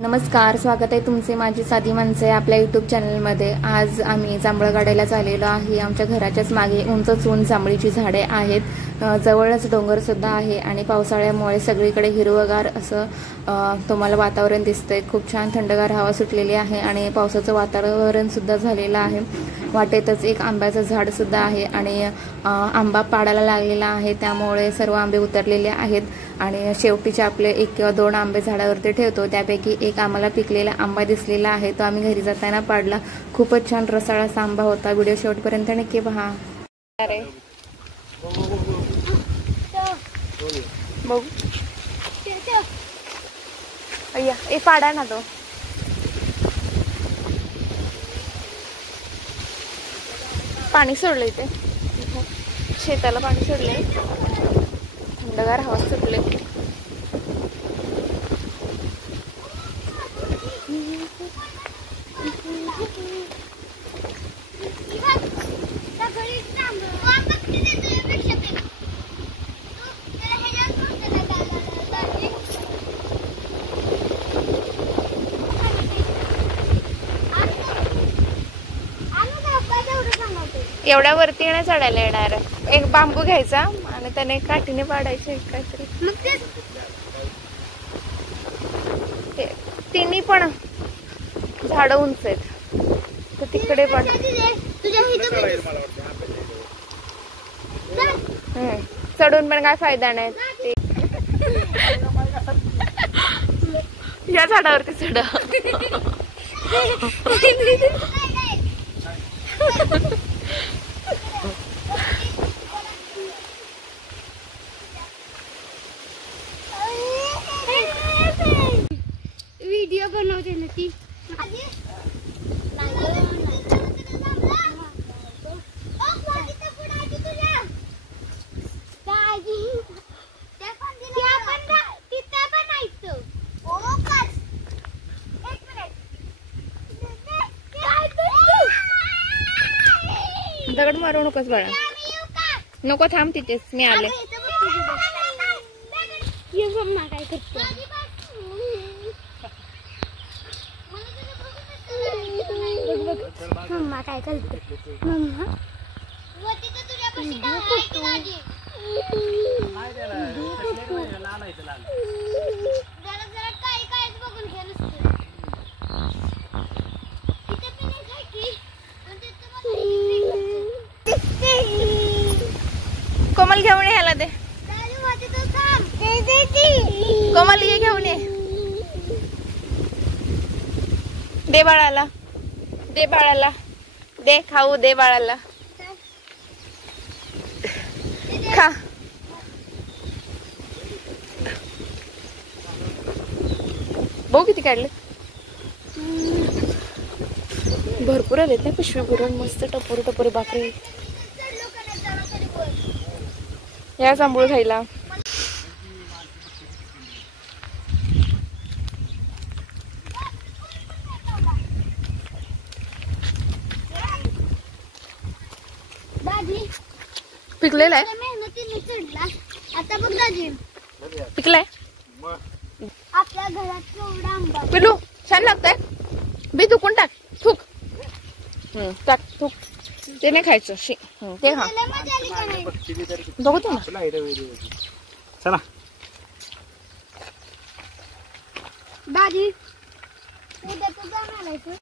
नमस्कार, स्वागत आहे तुमचे माझी साधी माणसे आपल्या यूट्यूब चॅनलमध्ये। आज आम्ही जांभळं काढायला चाललेलो आहे। आमच्या घराच्याच मागे उंच उंच जांभळीची झाडे आहेत। जवळच डोंगर सुद्धा आहे आणि पावसाळ्यामुळे सगळीकडे हिरवगार असं तुम्हाला वातावरण दिसतंय। खूप छान थंडगार हवा सुटलेली आहे आणि पावसाचं वातावरण सुद्धा झालेलं आहे। वाटेतच एक आंब्याचं झाड सुद्धा आहे आणि आंबा पाडायला लागलेला आहे, त्यामुळे सर्व आंबे उतरलेले आहेत आणि शेवटीचे आपले 1 किंवा 2 आंबे झाडावरती ठेवतो। त्यापैकी एक आम्हाला पिकलेला आंबा दिसलेला आहे, तो आम्ही घरी जाताना पाडला। खूपच छान रसाळ असा आंबा होता। व्हिडिओ शेवटपर्यंत नक्की पहा। अरे बघू अय्या ए पाडा ना तो। पाणी सोडलं इथे, शेताला पाणी सोडलंय, थंडगार हवा सुटले। एवढ्या वरती येणं चढायला येणार। एक बांबू घ्यायचा आणि त्याने काठीने पाडायचे काहीतरी। तिन्ही पण झाड उंच आहेत, तर तिकडे पण चढून पण काय फायदा नाही। या झाडावरती चढ। वीडियो बनवते ना ती। दगड मारू नकोस बाळा, नको, थांब तिथेच, मी आले। मम्मा काय करते? मम्मा काय करते? मम्मा कोमल घेऊन ये, ह्याला दे। कोमल ये घेऊन ये, दे बाळाला, दे बाळाला, दे खाऊ, दे बाळाला खा। बघू किती काढले, भरपूर आले ना पिशवी भरून, मस्त टपोर टपोर। बापरे, या जांभूळ खायला। पिकलेला आहे, आता बघ दाजी पिकलाय आपल्या घरात केवढा आंबा। पिलू छान लागतंय, बी तुकून टाक, थूक, टाक, थूक, ते नाही खायचं, ते खा। बघू तू चला दाजी उद्या तू जाणार आहे।